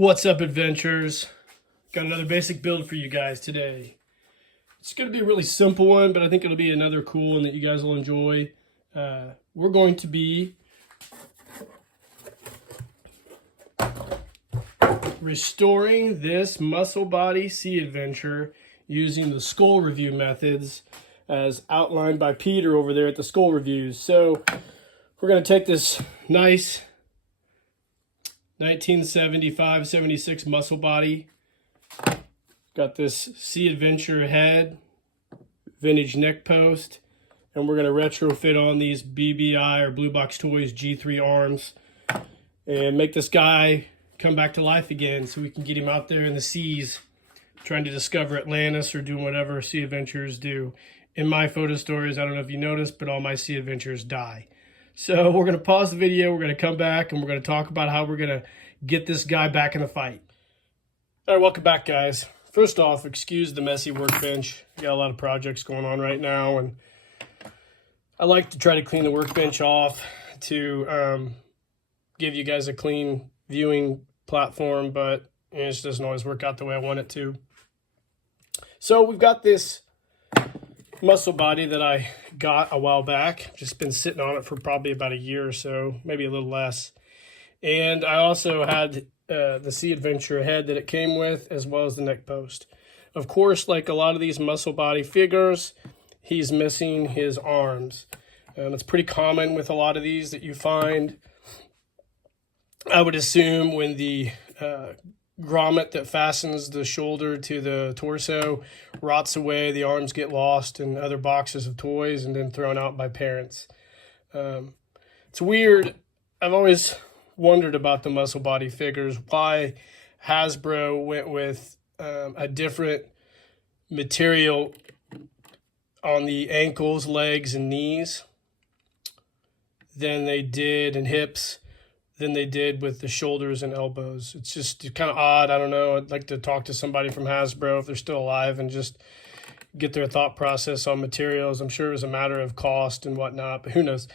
What's up, adventurers? Got another basic build for you guys today. It's going to be a really simple one, but I think it'll be another cool one that you guys will enjoy. We're going to be restoring this muscle body sea adventure using the skull review methods as outlined by Peter over there at the skull reviews. So we're going to take this nice 1975-76 muscle body. Got this Sea Adventure head, vintage neck post, and we're going to retrofit on these BBI or Blue Box Toys G3 arms and make this guy come back to life again so we can get him out there in the seas trying to discover Atlantis or doing whatever sea adventurers do. In my photo stories, I don't know if you noticed, but all my sea adventurers die. So we're going to pause the video, we're going to come back, and we're going to talk about how we're going to get this guy back in the fight. All right, welcome back, guys. First off, excuse the messy workbench. I got a lot of projects going on right now, and I like to try to clean the workbench off to give you guys a clean viewing platform, but it just doesn't always work out the way I want it to. So we've got this muscle body that I got a while back. Just been sitting on it for probably about a year or so, maybe a little less. And I also had the Sea Adventure head that it came with, as well as the neck post. Of course, like a lot of these muscle body figures, he's missing his arms. It's pretty common with a lot of these that you find. I would assume when the grommet that fastens the shoulder to the torso rots away, the arms get lost in other boxes of toys and then thrown out by parents. It's weird. I've always wondered about the muscle body figures, why Hasbro went with a different material on the ankles, legs, and knees than they did in hips than they did with the shoulders and elbows. It's just kind of odd. I don't know. I'd like to talk to somebody from Hasbro if they're still alive and just get their thought process on materials. I'm sure it was a matter of cost and whatnot, but who knows?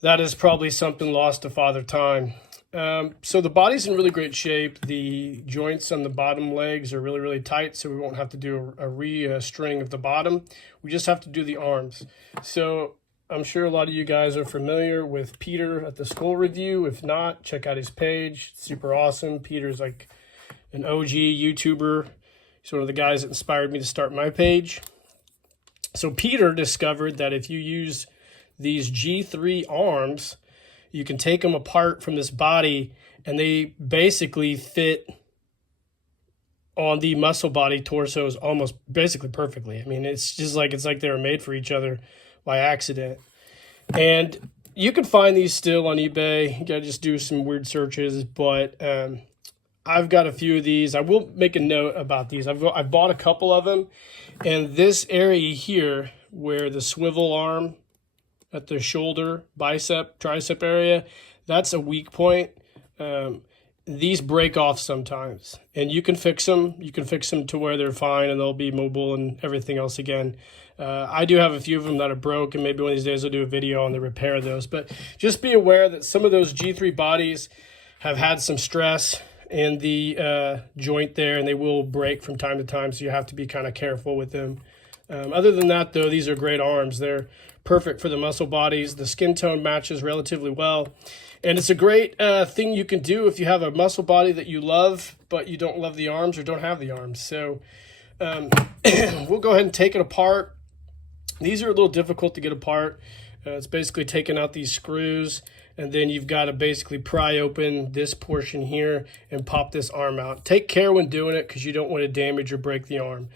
That is probably something lost to Father Time. So the body's in really great shape. The joints on the bottom legs are really, really tight, so we won't have to do a re-string of the bottom. We just have to do the arms. So I'm sure a lot of you guys are familiar with Peter at the Skull Review. If not, check out his page. It's super awesome. Peter's like an OG YouTuber. He's one of the guys that inspired me to start my page. So Peter discovered that if you use these G3 arms, you can take them apart from this body and they basically fit on the muscle body torsos almost basically perfectly. I mean, it's like they were made for each other by accident. And you can find these still on eBay. You gotta just do some weird searches, but I've got a few of these. I will make a note about these. I've bought a couple of them, and this area here where the swivel arm at the shoulder, bicep, tricep area, that's a weak point. These break off sometimes, and you can fix them. You can fix them to where they're fine and they'll be mobile and everything else again. I do have a few of them that are broke, and maybe one of these days I'll do a video on the repair of those. But just be aware that some of those G3 bodies have had some stress in the joint there, and they will break from time to time, so you have to be kind of careful with them. Other than that, though, these are great arms. They're perfect for the muscle bodies. The skin tone matches relatively well. And it's a great thing you can do if you have a muscle body that you love, but you don't love the arms or don't have the arms. So we'll go ahead and take it apart. These are a little difficult to get apart. It's basically taking out these screws, and then you've got to basically pry open this portion here and pop this arm out. Take care when doing it because you don't want to damage or break the arm.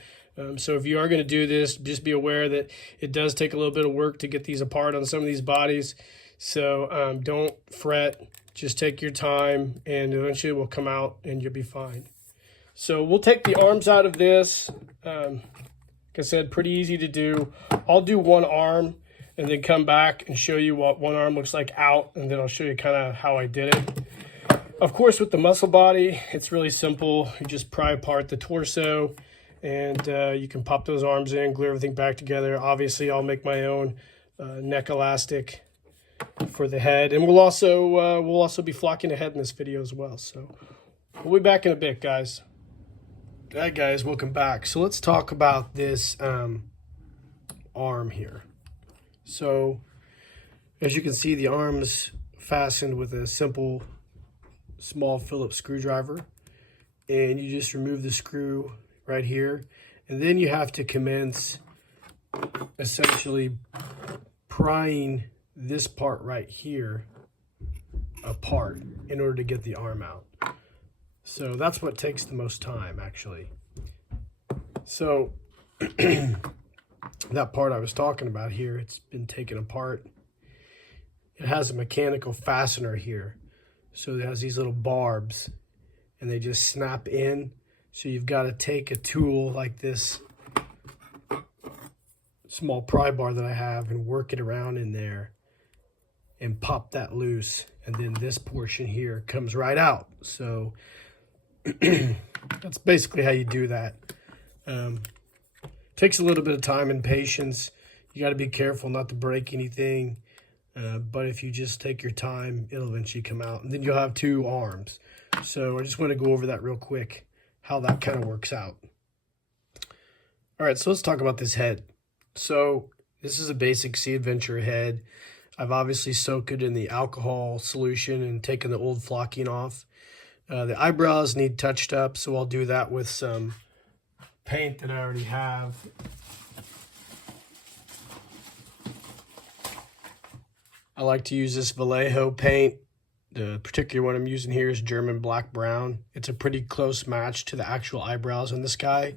So if you are going to do this, just be aware that it does take a little bit of work to get these apart on some of these bodies. So don't fret, just take your time, and eventually it will come out and you'll be fine. So we'll take the arms out of this. Like I said, pretty easy to do. I'll do one arm and then come back and show you what one arm looks like out, and then I'll show you kind of how I did it. Of course, with the muscle body, it's really simple. You just pry apart the torso, and you can pop those arms in, glue everything back together. Obviously, I'll make my own neck elastic for the head, and we'll also be flocking the head in this video as well. So We'll be back in a bit, guys. Alright guys, welcome back. So let's talk about this arm here. So as you can see, the arm's fastened with a simple small Phillips screwdriver, and you just remove the screw right here, and then you have to commence essentially prying this part right here apart in order to get the arm out. So that's what takes the most time, actually. So that part I was talking about here, it's been taken apart. It has a mechanical fastener here. So it has these little barbs, and they just snap in. So you've got to take a tool like this small pry bar that I have and work it around in there and pop that loose. And then this portion here comes right out. So that's basically how you do that. Takes a little bit of time and patience. You got to be careful not to break anything. But if you just take your time, it'll eventually come out. And then you'll have two arms. So I just want to go over that real quick, how that kind of works out. All right, so let's talk about this head. So this is a basic Sea Adventure head. I've obviously soaked it in the alcohol solution and taken the old flocking off. The eyebrows need touched up, so I'll do that with some paint that I already have. I like to use this Vallejo paint. The particular one I'm using here is German Black Brown. It's a pretty close match to the actual eyebrows on this guy.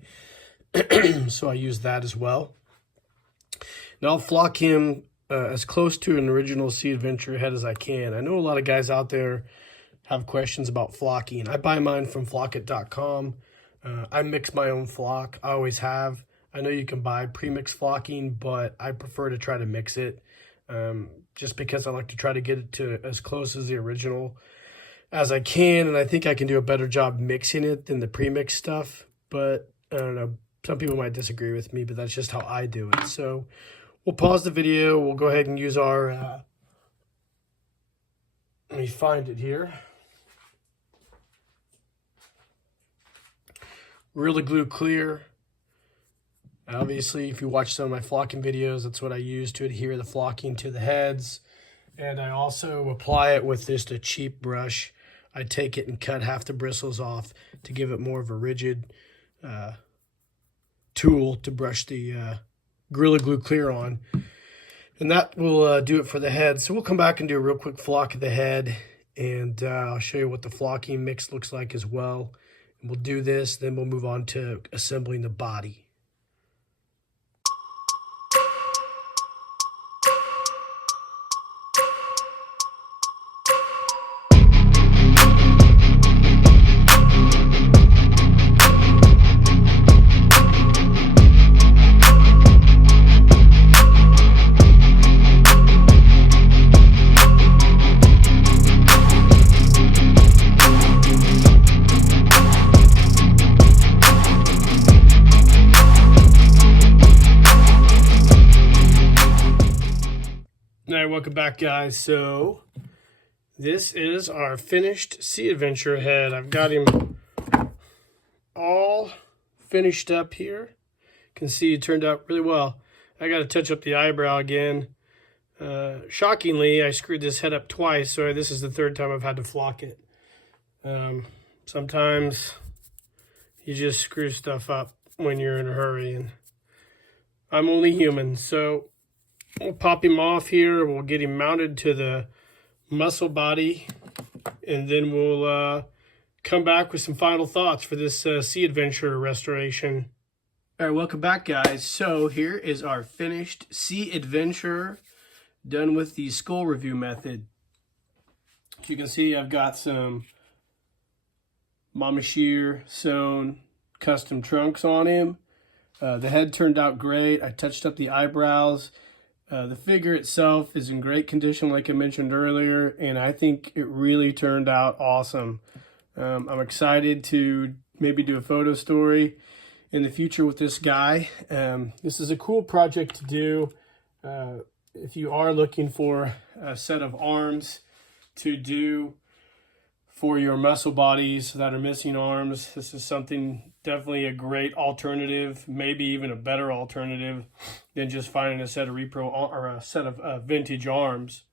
So I use that as well. Now I'll flock him as close to an original Sea Adventure head as I can. I know a lot of guys out there have questions about flocking. I buy mine from flockit.com. I mix my own flock. I always have. I know you can buy pre-mixed flocking, but I prefer to try to mix it. Just because I like to try to get it to as close as the original as I can, and I think I can do a better job mixing it than the pre-mixed stuff. But I don't know, some people might disagree with me, but that's just how I do it. So we'll pause the video. We'll go ahead and use our let me find it here. Gorilla Glue Clear. Obviously, if you watch some of my flocking videos, that's what I use to adhere the flocking to the heads. And I also apply it with just a cheap brush. I take it and cut half the bristles off to give it more of a rigid tool to brush the Gorilla Glue Clear on. And that will do it for the head. So we'll come back and do a real quick flock of the head. And I'll show you what the flocking mix looks like as well. And we'll do this, then we'll move on to assembling the body. All right, welcome back, guys. So this is our finished Sea Adventure head. I've got him all finished up here. You can see it turned out really well. I got to touch up the eyebrow again. Shockingly, I screwed this head up twice, so this is the third time I've had to flock it. Sometimes you just screw stuff up when you're in a hurry, and I'm only human, so we'll pop him off here. We'll get him mounted to the muscle body, and then we'll come back with some final thoughts for this Sea Adventure restoration. All right, welcome back, guys. So here is our finished Sea Adventure done with the skull review method. As you can see, I've got some Mama Shear sewn custom trunks on him. The head turned out great. I touched up the eyebrows. The figure itself is in great condition, like I mentioned earlier, and I think it really turned out awesome. I'm excited to maybe do a photo story in the future with this guy. This is a cool project to do. If you are looking for a set of arms to do for your muscle bodies that are missing arms. This is something, definitely a great alternative, maybe even a better alternative than just finding a set of repro or a set of vintage arms.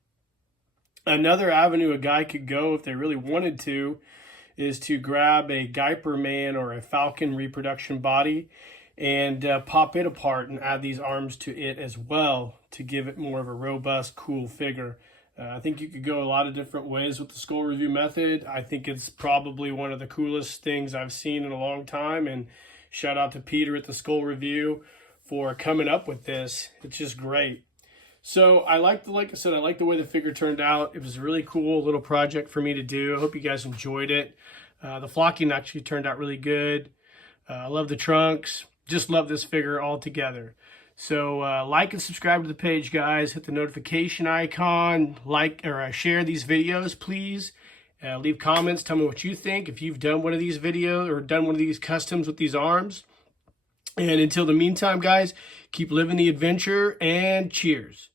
Another avenue a guy could go if they really wanted to is to grab a Geiper Man or a Falcon reproduction body and pop it apart and add these arms to it as well to give it more of a robust, cool figure. I think you could go a lot of different ways with the skull review method. I think it's probably one of the coolest things I've seen in a long time, and shout out to Peter at the Skull Review for coming up with this. It's just great. So like I said, I like the way the figure turned out. It was a really cool little project for me to do. I hope you guys enjoyed it. The flocking actually turned out really good. I love the trunks. Just love this figure altogether. So like and subscribe to the page, guys. Hit the notification icon. Like or share these videos, please. Leave comments. Tell me what you think. If you've done one of these videos or done one of these customs with these arms. And until the meantime, guys, keep living the adventure and cheers.